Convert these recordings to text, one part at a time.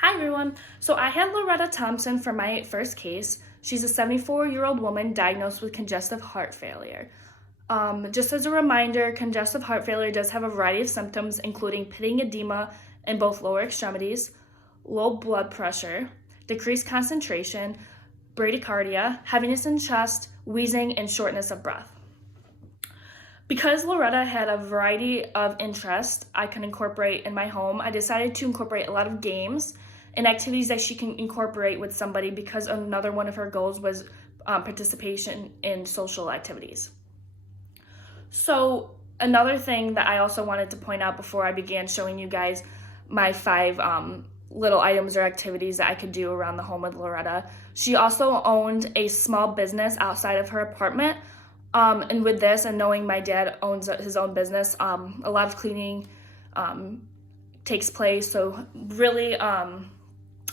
Hi everyone. So I had Loretta Thompson for my first case. She's a 74-year-old woman diagnosed with congestive heart failure. Just as a reminder, congestive heart failure does have a variety of symptoms, including pitting edema in both lower extremities, low blood pressure, decreased concentration, bradycardia, heaviness in chest, wheezing, and shortness of breath. Because Loretta had a variety of interests I can incorporate in my home, I decided to incorporate a lot of games and activities that she can incorporate with somebody because another one of her goals was participation in social activities. So another thing that I also wanted to point out before I began showing you guys my 5 little items or activities that I could do around the home with Loretta. She also owned a small business outside of her apartment. And with this, and knowing my dad owns his own business, a lot of cleaning takes place. So really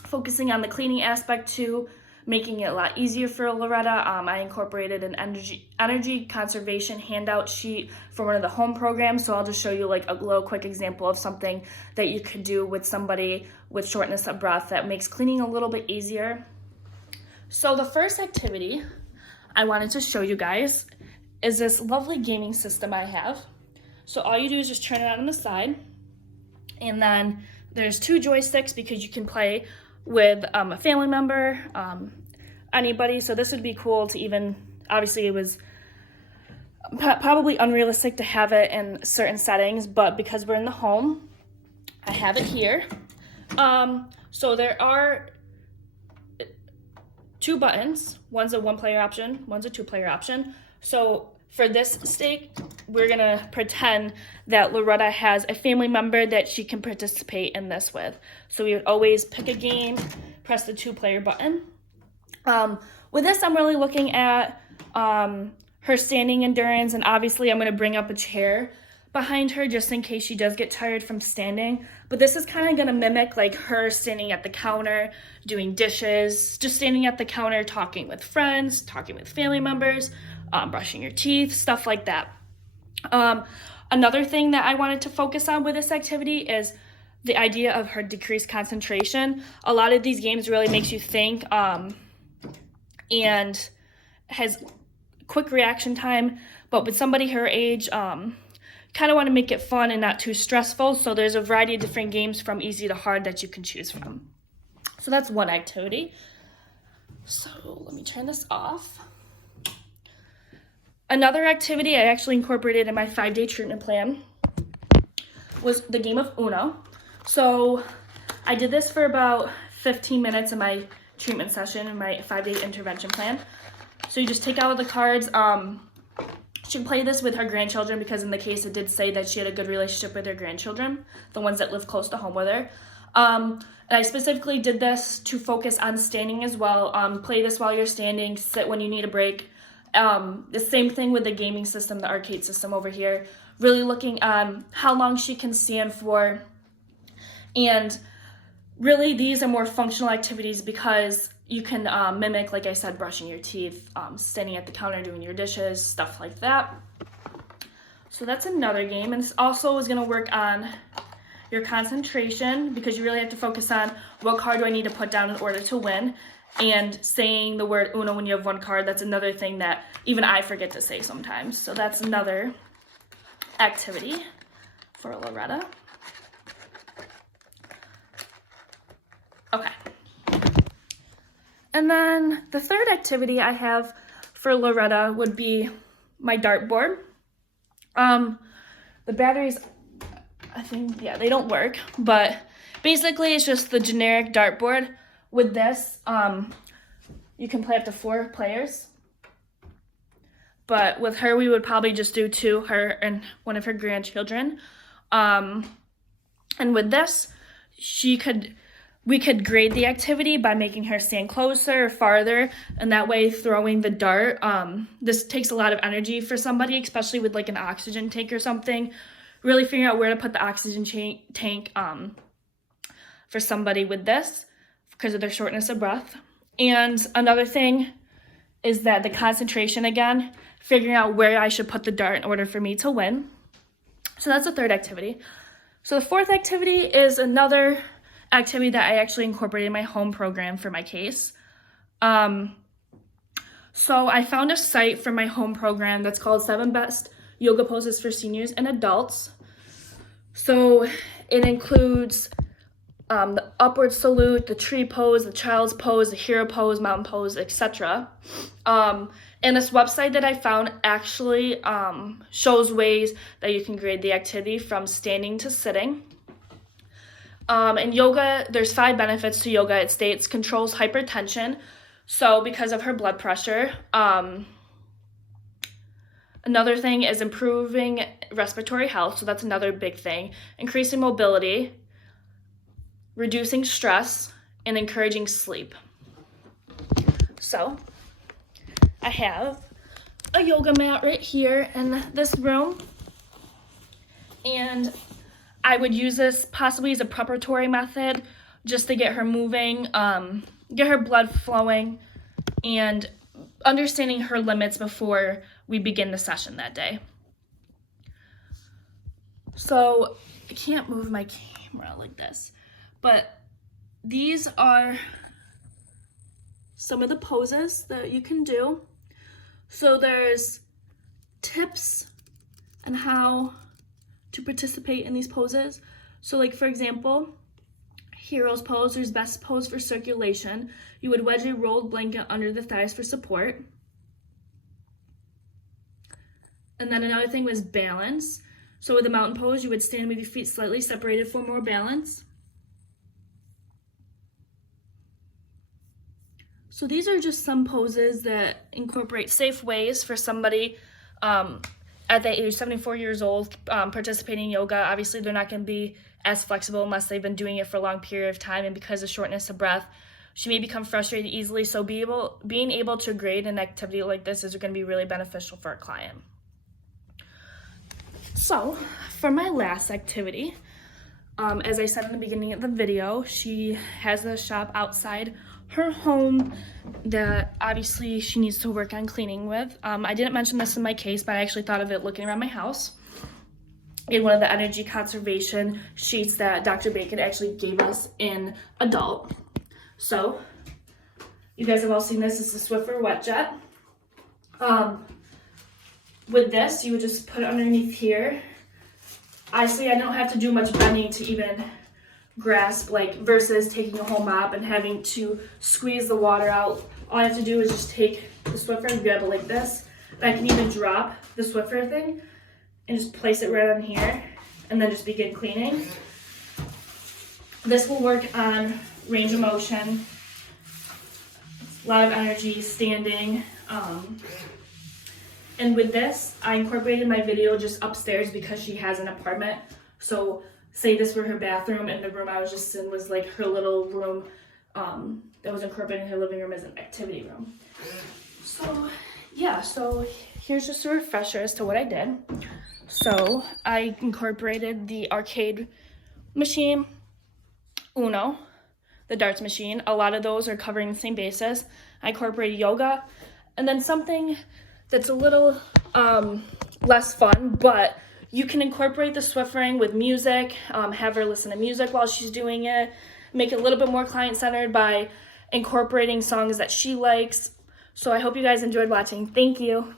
focusing on the cleaning aspect too, making it a lot easier for Loretta. I incorporated an energy conservation handout sheet for one of the home programs. So I'll just show you like a little quick example of something that you could do with somebody with shortness of breath that makes cleaning a little bit easier. So the first activity I wanted to show you guys is this lovely gaming system I have. So all you do is just turn it on the side, and then there's 2 joysticks because you can play with a family member, anybody. So this would be cool to even, obviously it was probably unrealistic to have it in certain settings, but because we're in the home, I have it here. So there are 2 buttons. One's a 1-player option, one's a 2-player option. So for this stake, we're gonna pretend that Loretta has a family member that she can participate in this with. So we would always pick a game, press the 2-player button. With this, I'm really looking at her standing endurance, and obviously I'm gonna bring up a chair behind her just in case she does get tired from standing. But this is kind of gonna mimic like her standing at the counter, doing dishes, just standing at the counter, talking with friends, talking with family members, brushing your teeth, stuff like that. Another thing that I wanted to focus on with this activity is the idea of her decreased concentration. A lot of these games really makes you think and has quick reaction time, but with somebody her age, kind of want to make it fun and not too stressful. So there's a variety of different games from easy to hard that you can choose from. So that's one activity. So let me turn this off. Another activity I actually incorporated in my 5-day treatment plan was the game of Uno. So I did this for about 15 minutes in my treatment session in my 5-day intervention plan. So you just take out the cards. She play this with her grandchildren because in the case it did say that she had a good relationship with her grandchildren, the ones that live close to home with her. And I specifically did this to focus on standing as well. Play this while you're standing, sit when you need a break. The same thing with the gaming system, the arcade system over here, really looking on how long she can stand for. And really these are more functional activities because you can mimic, like I said, brushing your teeth, standing at the counter doing your dishes, stuff like that. So that's another game. And this also is going to work on your concentration because you really have to focus on what card do I need to put down in order to win. And saying the word Uno when you have 1 card, that's another thing that even I forget to say sometimes. So that's another activity for Loretta. Okay. And then the third activity I have for Loretta would be my dartboard. The batteries, I think, yeah, they don't work, but basically it's just the generic dartboard. With this, you can play up to 4 players. But with her, we would probably just do 2, her and one of her grandchildren. And with this, we could grade the activity by making her stand closer or farther, and that way throwing the dart. This takes a lot of energy for somebody, especially with like an oxygen tank or something. Really figuring out where to put the oxygen tank for somebody with this because of their shortness of breath. And another thing is that the concentration again, figuring out where I should put the dart in order for me to win. So that's the third activity. So the fourth activity is another activity that I actually incorporated in my home program for my case. So I found a site for my home program that's called 7 Best Yoga Poses for Seniors and Adults. So it includes the upward salute, the tree pose, the child's pose, the hero pose, mountain pose, etc. And this website that I found actually shows ways that you can grade the activity from standing to sitting. In yoga, there's 5 benefits to yoga. It states controls hypertension, so because of her blood pressure. Another thing is improving respiratory health, so that's another big thing. Increasing mobility, reducing stress, and encouraging sleep. So I have a yoga mat right here in this room, and I would use this possibly as a preparatory method just to get her moving, get her blood flowing, and understanding her limits before we begin the session that day. So I can't move my camera like this, but these are some of the poses that you can do. So there's tips on how to participate in these poses. So like for example, hero's pose, there's best pose for circulation. You would wedge a rolled blanket under the thighs for support. And then another thing was balance. So with the mountain pose, you would stand with your feet slightly separated for more balance. So these are just some poses that incorporate safe ways for somebody at the age 74 years old participating in yoga. Obviously, they're not going to be as flexible unless they've been doing it for a long period of time, and because of shortness of breath, she may become frustrated easily. So being able to grade an activity like this is going to be really beneficial for a client. So for my last activity, as I said in the beginning of the video, she has a shop outside her home that obviously she needs to work on cleaning with. I didn't mention this in my case, but I actually thought of it looking around my house. In one of the energy conservation sheets that Dr. Bacon actually gave us in adult. So you guys have all seen this. It's a Swiffer Wet Jet. With this, you would just put it underneath here. Honestly, I don't have to do much bending to even grasp, like versus taking a whole mop and having to squeeze the water out. All I have to do is just take the Swiffer and grab it like this. And I can even drop the Swiffer thing and just place it right on here and then just begin cleaning. This will work on range of motion, a lot of energy, standing. And with this, I incorporated my video just upstairs because she has an apartment. So say this were her bathroom, and the room I was just in was like her little room that was incorporated in her living room as an activity room. So yeah, so here's just a refresher as to what I did. So I incorporated the arcade machine, Uno, the darts machine. A lot of those are covering the same basis. I incorporated yoga, and then something that's a little less fun, but you can incorporate the Swiffering with music, have her listen to music while she's doing it, make it a little bit more client-centered by incorporating songs that she likes. So I hope you guys enjoyed watching. Thank you.